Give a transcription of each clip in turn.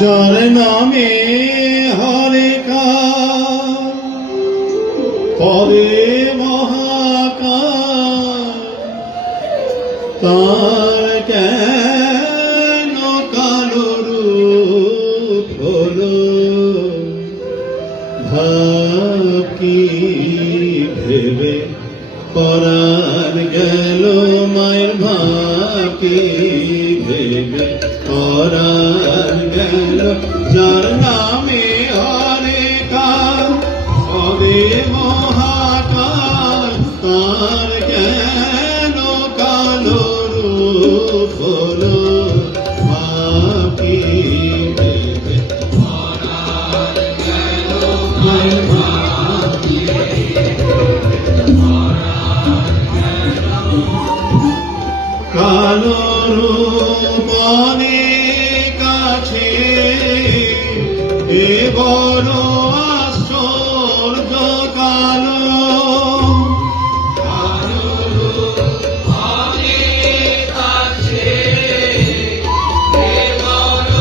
যার নামে হরে কাল পরে মহাকাল তার কেন কালো রূপ হলো ভাব কি ভেবে পরাণ গেল মায়ের ভাব কি ভেবে পরাণ গেল যার নামে হরে কাল পরে মহাকাল তার কেন কালো রূপ হলো ভাব কি ভেবে পরাণ গেল মায়ের ভাব কি কালো রূপ অনেক আছে এ বড় আশ্চর্য কালো কালো রূপ অনেক আছে এ বড়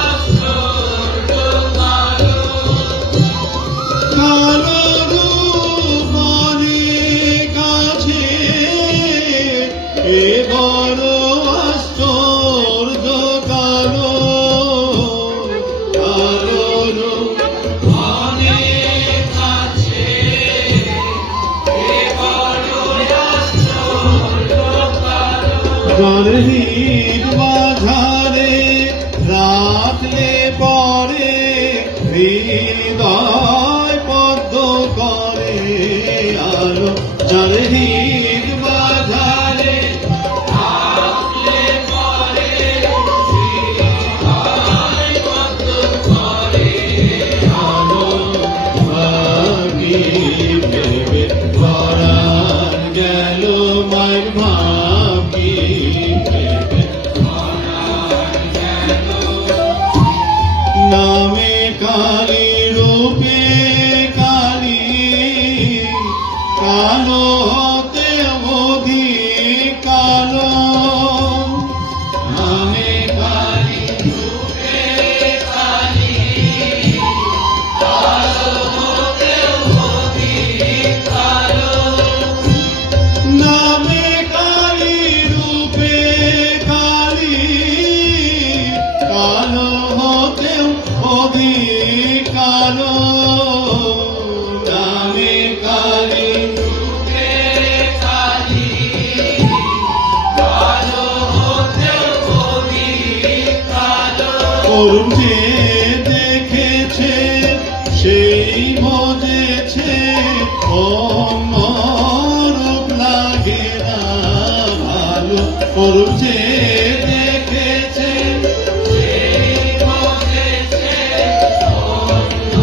আশ্চর্য কালো কালো রূপ অনেক আছে এ বড় আশ্চর্য কালো গর্হিত বাধারে রাখলে পরে হৃদয় পদ্ম করে আলো গর্হিত বাধারে রাখলে পরে হৃদয় পদ্ম করে আলো ভাবি ভেবে পরাণ গেল মায়ের ভাবি ভেবে পরাণ গেল নামে কালী রূপে কালী কালো হতে অধিক কালো নামে কালী রূপে কালী কালো হতে অধিক কালো নামে কালী রূপে কালী কালো হতে অধিক কালো নামে কালী রূপে কালী কালো হতে অধিক কালো করুণ যে দেখেছে সেই বোঝেছে অমরূপ লাগে না ভালো করুণ যে দেখেছে সেই বোঝেছে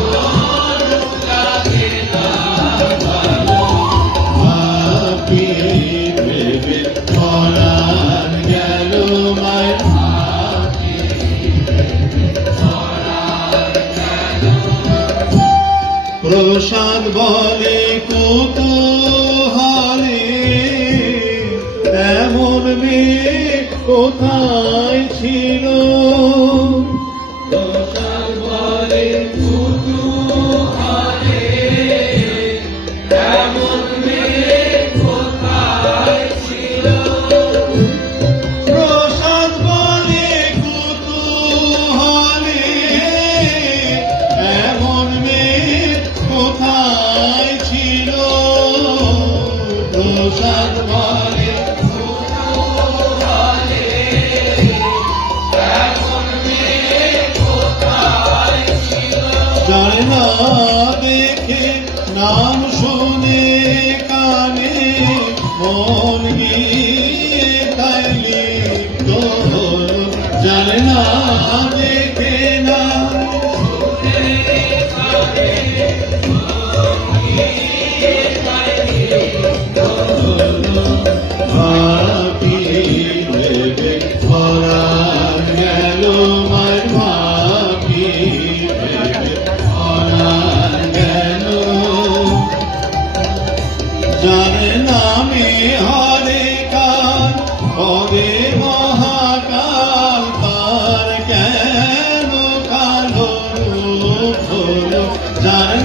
অমরূপ লাগে না ভালো ভাবি ভেবে পরাণ গেল মায়ের ভাবি ভেবে পরাণ গেল প্রসাদ বলে কৌতূহলে এমন মেয়ে কোথায় ছিল প্রসাদ বলে কৌতূহলে এমন মেয়ে কোথায় ছিল প্রসাদ বলে কৌতূহলে এমন মেয়ে কোথায় ছিল প্রসাদ বলে কৌতূহলে এমন মেয়ে কোথায় ছিল জানে না দেখে নাম শুনে কানে মন গিয়ে তাই লিপ্ত হলো জানে না দেখে না শুনে কানে মন গিয়ে তাই লিপ্ত হলো ভাবি ভেবে পরাণ গেল মায়ের ভাবি ভেবে পরাণ গেল যার নামে হরে কাল পরে মহাকাল তার কেন যার